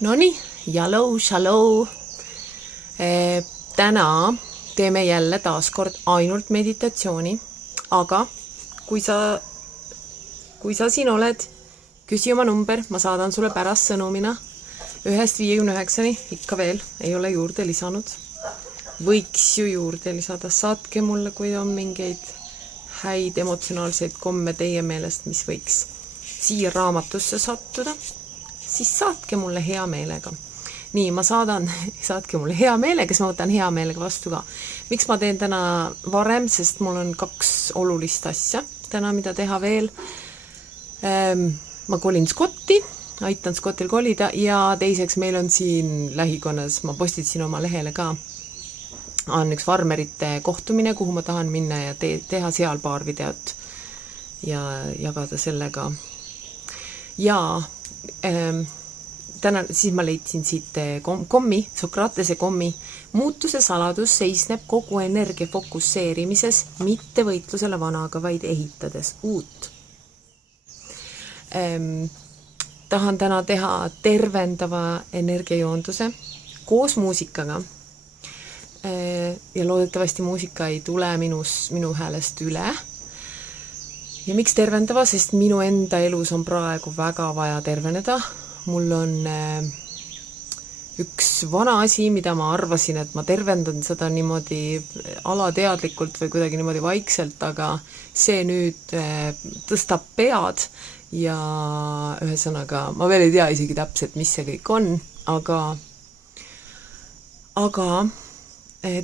Nonii, jalou, shalou. Täna teeme jälle taaskord ainult meditatsiooni, aga kui sa siin oled, küsi oma number, ma saadan sulle pärast sõnumina 1-59, ikka veel, ei ole juurde lisanud. Võiks ju juurde lisada, saatke mulle, kui on mingeid häid emotsionaalseid komme teie meelest, mis võiks siia raamatusse sattuda, siis saatke mulle hea meelega. Nii, ma saadan, saatke mulle hea meelega, siis ma võtan hea meelega vastu ka. Miks ma teen täna varem, sest mul on 2 olulist asja täna, mida teha veel. Ma kolin Scotti, aitan Scottil kolida ja teiseks meil on siin lähikonnas, ma postitsin oma lehele ka, on üks farmerite kohtumine, kuhu ma tahan minna ja teha seal paar videot ja jagada sellega. Ja täna siis ma leidsin siit kommi, Sokratese kommi. Muutuse saladus seisneb kogu energia fokusseerimises, mitte võitlusele vanaga, vaid ehitades uut. Tahan täna teha tervendava energiajoonduse koos muusikaga. Ja loodetavasti muusika ei tule minu häälest üle. Ja miks tervendava, sest minu enda elus on praegu väga vaja terveneda. Mul on üks vana asi, mida ma arvasin, et ma tervendan seda niimoodi alateadlikult või kuidagi niimoodi vaikselt, aga see nüüd tõstab pead ja ühesõnaga, ma veel ei tea isegi täpselt, mis see kõik on, aga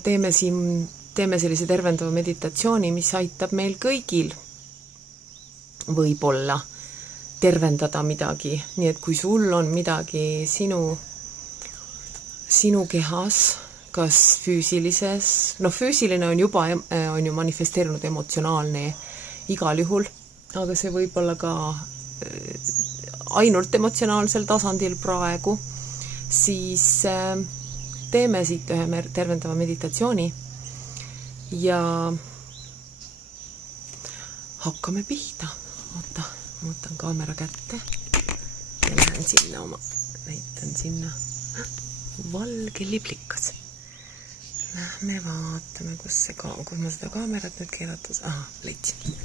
teeme sellise tervendava meditatsiooni, mis aitab meil kõigil võib-olla tervendada midagi. Nii et kui sul on midagi sinu kehas, kas füüsilises, füüsiline on juba on ju manifesteerunud emotsionaalne igal juhul, aga see võib olla ka ainult emotsionaalsel tasandil praegu, siis teeme siit ühe tervendava meditatsiooni ja hakkame pihta. Oota, ma võtan kaamera kätte ja lähen sinna näitan sinna valge liblikas. Lähme vaatame, kus ma seda kaamerat nüüd keeratus. Aha, leidsin.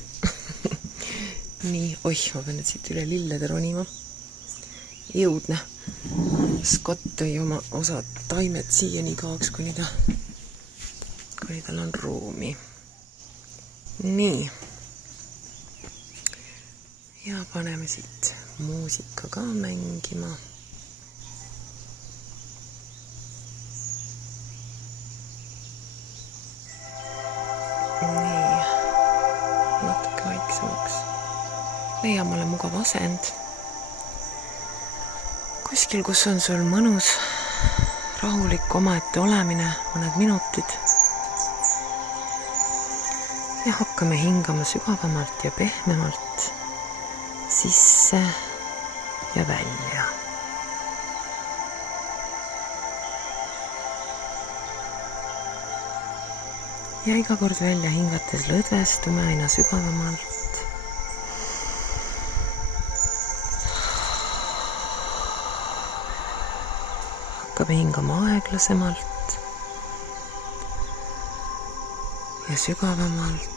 Nii, ma pean nüüd siit üle lillede ronima. Jõudne. Scott tõi oma osad taimed siia nii kaoks, kuni tal on ruumi. Nii. Ja paneme siit muusika ka mängima. Nii. Natuke vaiksemaks. Leia mulle mugav asend. Kuskil, kus on sul mõnus, rahulik omaette olemine, mõned minutid. Ja hakkame hingama sügavamalt ja pehmemalt sisse ja välja. Ja iga kord välja hingates lõdvestume aina sügavamalt. Hakkame hingama aeglasemalt ja sügavamalt.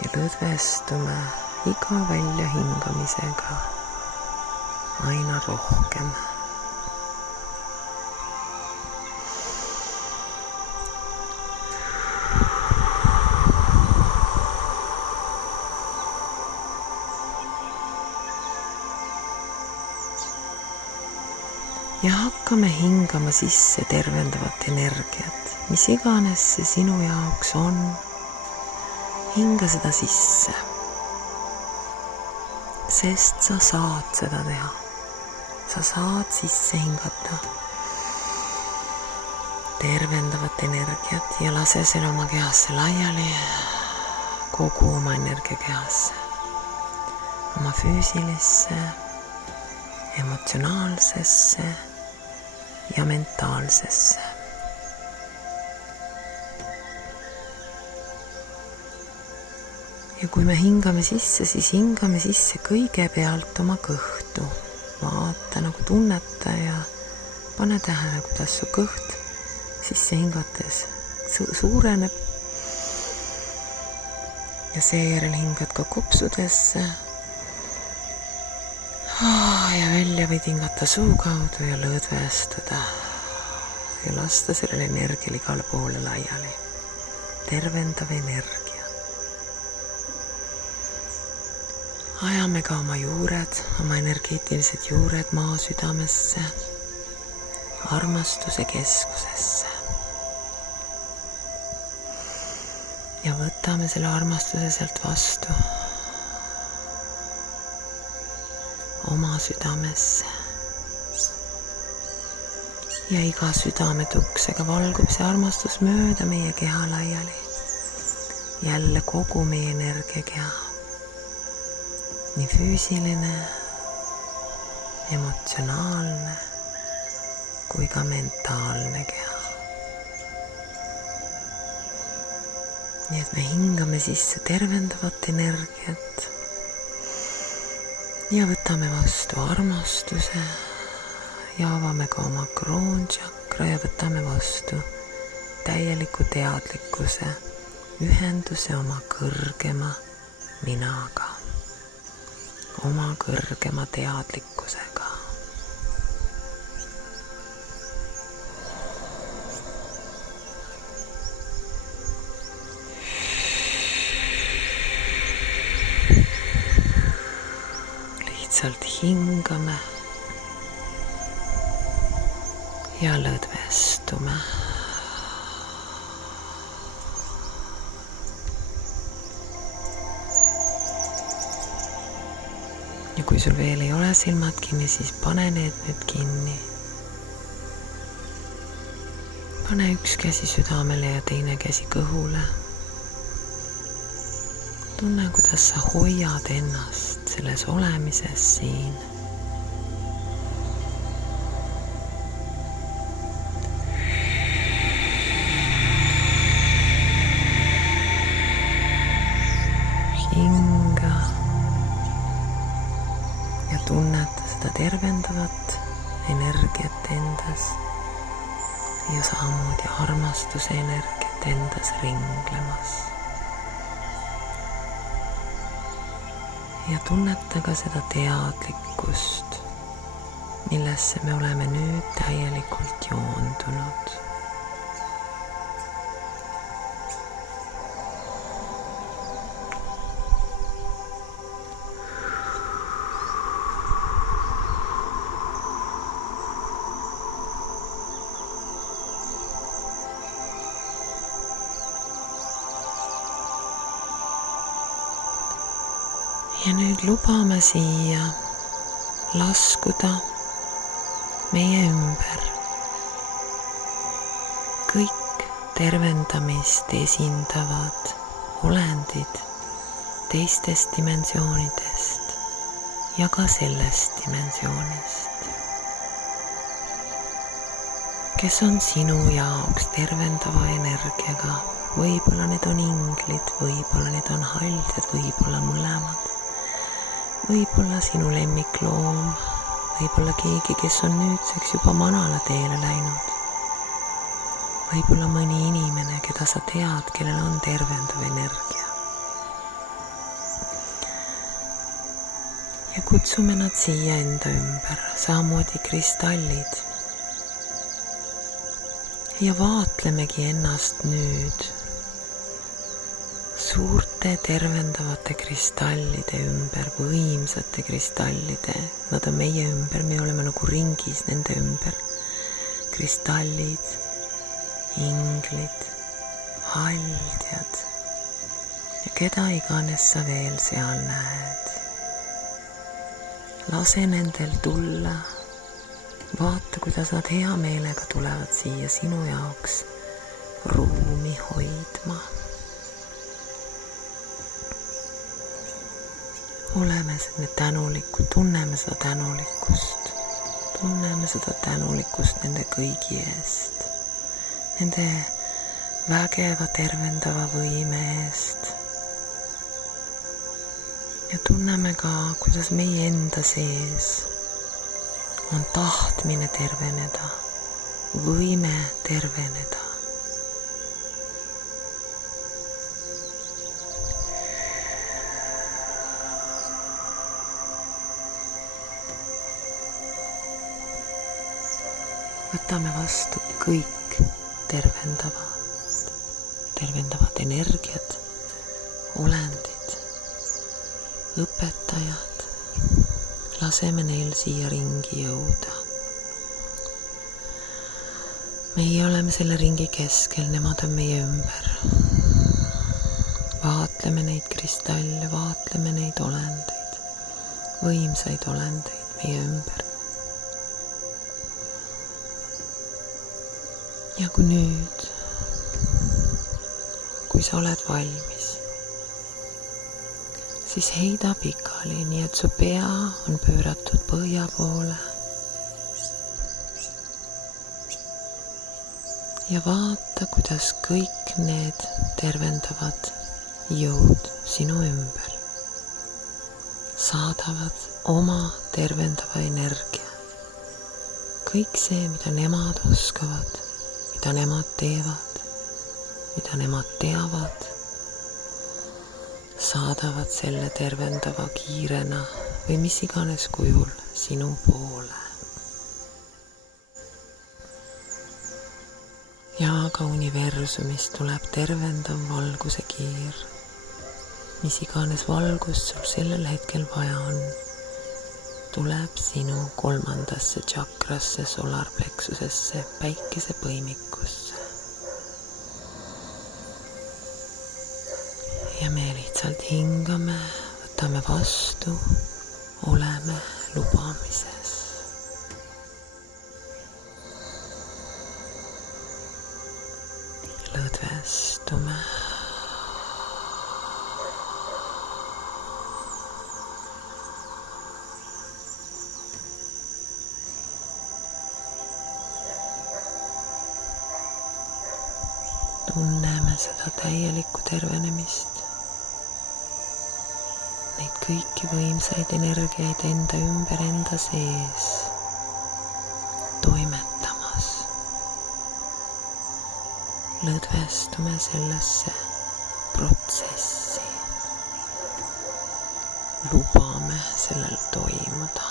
Ja lõdvestume iga välja hingamisega aina rohkem. Ja hakkame hingama sisse tervendavat energiat, mis iganes see sinu jaoks on. Hinga seda sisse, sest sa saad seda teha. Sa saad sisse hingata tervendavat energiat ja lase selle oma kehasse laiali, kogu oma energia kehasse, oma füüsilisse, emotsionaalsesse ja mentaalsesse. Ja kui me hingame sisse, siis hingame sisse kõigepealt oma kõhtu. Vaata, nagu tunneta ja pane tähele, kuidas su kõht sisse hingates suureneb. Ja seejärel hingad ka kopsudesse. Ja välja võid hingata suu kaudu ja lõdvestuda. Ja lasta sellele energial igale poole laiali. Tervendav energia. Ajame ka oma juured, oma energeetilised juured maa südamesse, armastuse keskusesse. Ja võtame selle armastuse sealt vastu oma südamesse. Ja iga südametuksega valgub see armastus mööda meie keha laiali. Jälle kogu meie energiakeha. Nii füüsiline, emotsionaalne kui ka mentaalne keha. Nii et me hingame sisse tervendavat energiat ja võtame vastu armastuse ja avame ka oma kroonchakra ja võtame vastu täieliku teadlikkuse, ühenduse oma kõrgema minaga. Oma kõrgema teadlikkusega. Lihtsalt hingame ja lõdvestume. Ja kui sul veel ei ole silmad kinni, siis pane need nüüd kinni. Pane üks käsi südamele ja teine käsi kõhule. Tunne, kuidas sa hoiad ennast selles olemises siin. Hinga. Ja tunneta seda tervendavat energiat endas ja samamoodi armastuse energiat endas ringlemas. Ja tunneta ka seda teadlikkust, millesse me oleme nüüd täielikult joondunud. Ja nüüd lubame siia laskuda meie ümber kõik tervendamist esindavad olendid teistest dimensioonidest ja ka sellest dimensioonist, kes on sinu jaoks tervendava energiaga. Võib-olla need on inglid, võib-olla need on haldjad, võib-olla mõlemad. Võib-olla sinu lemmikloom, võib-olla keegi, kes on nüüdseks juba manala teele läinud. Võib-olla mõni inimene, keda sa tead, kellel on tervendav energia. Ja kutsume nad siia enda ümber, samamoodi kristallid. Ja vaatlemegi ennast nüüd suurte tervendavate kristallide ümber, võimsate kristallide. Nad on meie ümber, me oleme nagu ringis nende ümber. Kristallid, inglid, haldjad ja keda iganes sa veel seal näed. Lase nendel tulla. Vaata, kuidas nad hea meelega tulevad siia sinu jaoks ruumi hoidma. Oleme tänulikud, tunneme seda tänulikkust nende kõigi eest, nende vägeva tervendava võime eest, ja tunneme ka, kuidas meie enda sees on tahtmine terveneda, võime terveneda. Võtame vastu kõik tervendavad energiat, olendid, õpetajad. Laseme neil siia ringi jõuda. Meie oleme selle ringi keskel, nemad on meie ümber. Vaatleme neid kristalle, vaatleme neid olendeid, võimsaid olendeid meie ümber. Ja kui nüüd, kui sa oled valmis, siis heida pikali, nii et su pea on pööratud põhja poole. Ja vaata, kuidas kõik need tervendavad jõud sinu ümber saadavad oma tervendava energia. Kõik see, mida nemad oskavad, mida nemad teevad, mida nemad teavad, saadavad selle tervendava kiirena või mis iganes kujul sinu poole. Ja ka universumist tuleb tervendav valguse kiir. Mis iganes valgust sul sellel hetkel vaja on, tuleb sinu 3. tšakrasse, solarpleksusesse, päikesepõimikusse. Ja me lihtsalt hingame, võtame vastu, oleme lubamises. Lõdvestume. Tunneme seda täielikku tervenemist. Neid kõiki võimsaid energiaid enda ümber, enda sees toimetamas. Lõdvestume sellesse protsessi. Lubame sellel toimuda.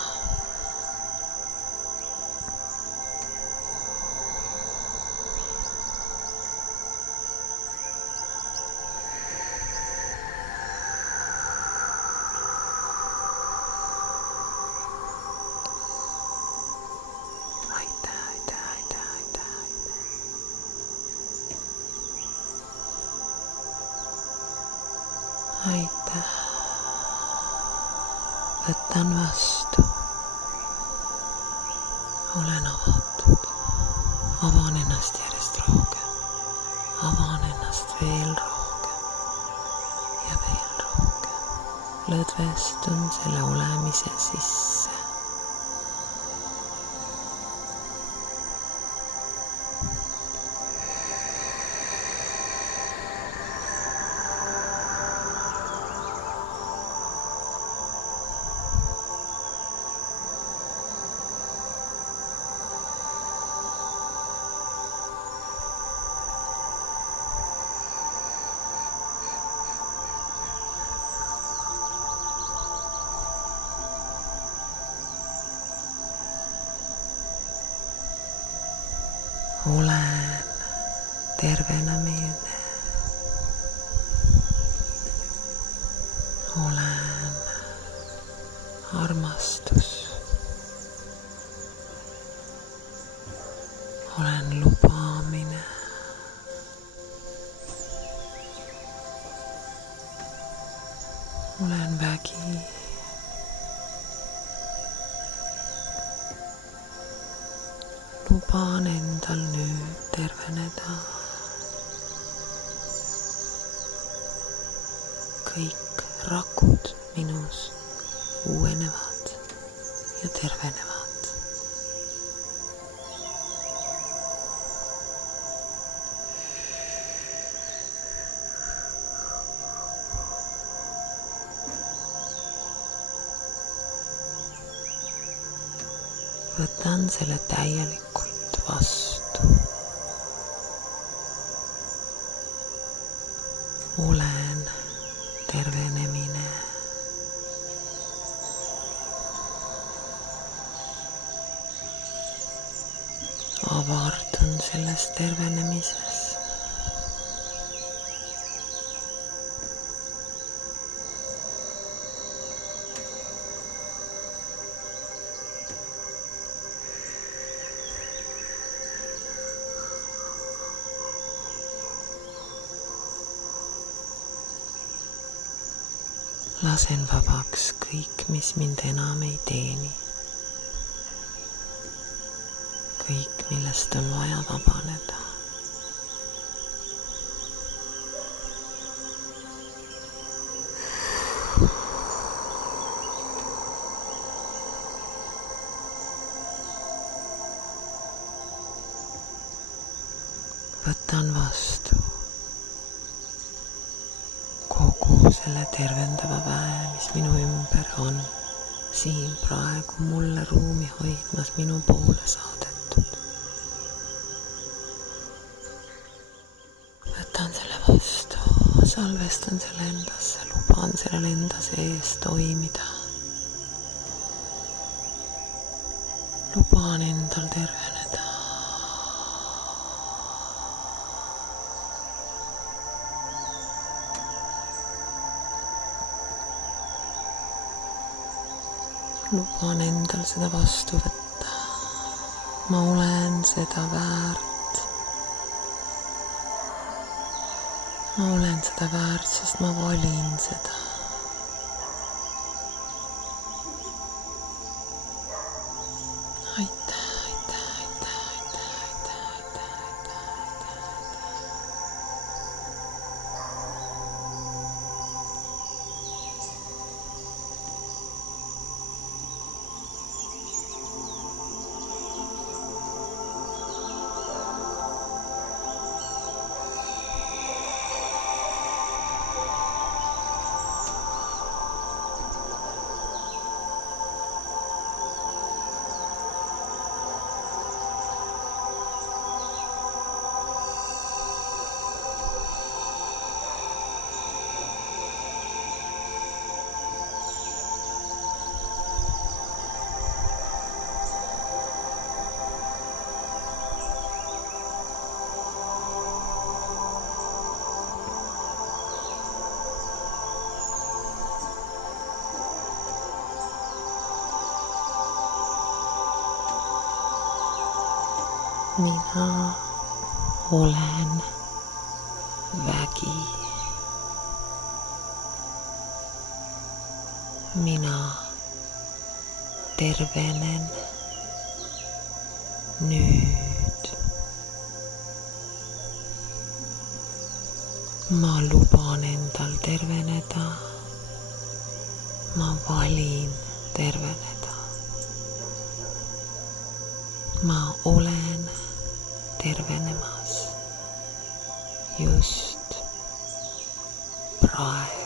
Aitäh. Võtan vastu. Olen avatud. Avan ennast järjest rohkem. Avan ennast veel rohkem. Ja veel rohkem. Lõdvestun selle olemise sisse. Olen tervenemine. Olen armastus. Olen lubamine. Olen vägi. Luban endal nüüd terveneda. Kõik rakud minus uuenevad ja tervenevad. võtan selle täielikult vastu. olen tervenemine. avardun selles tervenemises. lasen vabaks kõik, mis mind enam ei teeni. kõik, millest on vaja vabaneda. võtan vastu kogu selle tervendava väe, mis minu ümber on, siin praegu mulle ruumi hoidmas, minu poole saadetud. võtan selle vastu, salvestan selle endasse, luban sellel enda sees toimida. luban endal terveneda. luban endal seda vastu võtta. ma olen seda väärt. ma olen seda väärt, sest ma valin seda. aitäh, aitäh, aitäh, aitäh, aitäh, aitäh, aitäh, aitäh. mina olen vägi. mina tervenen nüüd. ma luban endal terveneda. ma valin terveneda. ma olen tervenemas just praegu.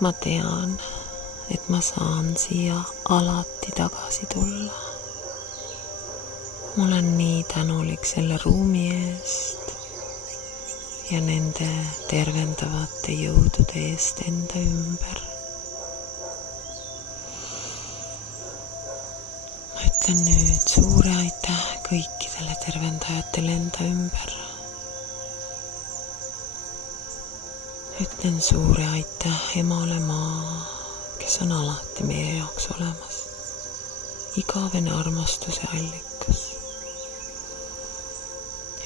ma tean, et ma saan siia alati tagasi tulla. Ma olen nii tänulik selle ruumi eest ja nende tervendavate jõudude eest enda ümber. Ma ütlen nüüd suure aitäh kõikidele tervendajatele enda ümber. Ütlen suure aitäh Emale Maa, kes on alati meie jaoks olemas. Igavene armastuse allikas.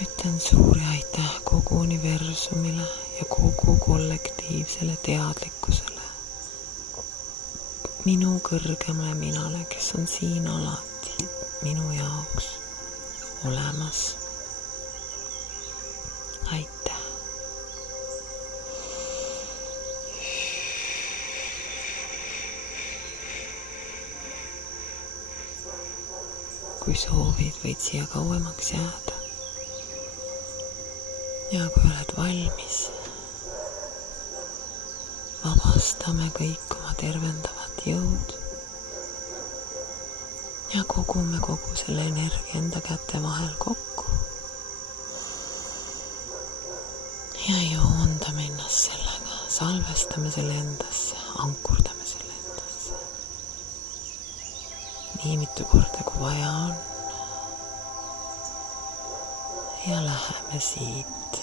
Ütlen suure aitäh kogu universumile ja kogu kollektiivsele teadlikkusele. Minu kõrgemale minale, kes on siin alati minu jaoks olemas. Aitäh. Kui soovid, võid siia kauemaks jääda. Ja kui oled valmis, vabastame kõik oma tervendavat jõud ja kogume kogu selle energia enda käte vahel kokku ja joondame ennast sellega, salvestame selle endasse, ankurdame selle endasse. Nii mitu korda kui vaja on. Ja läheme siit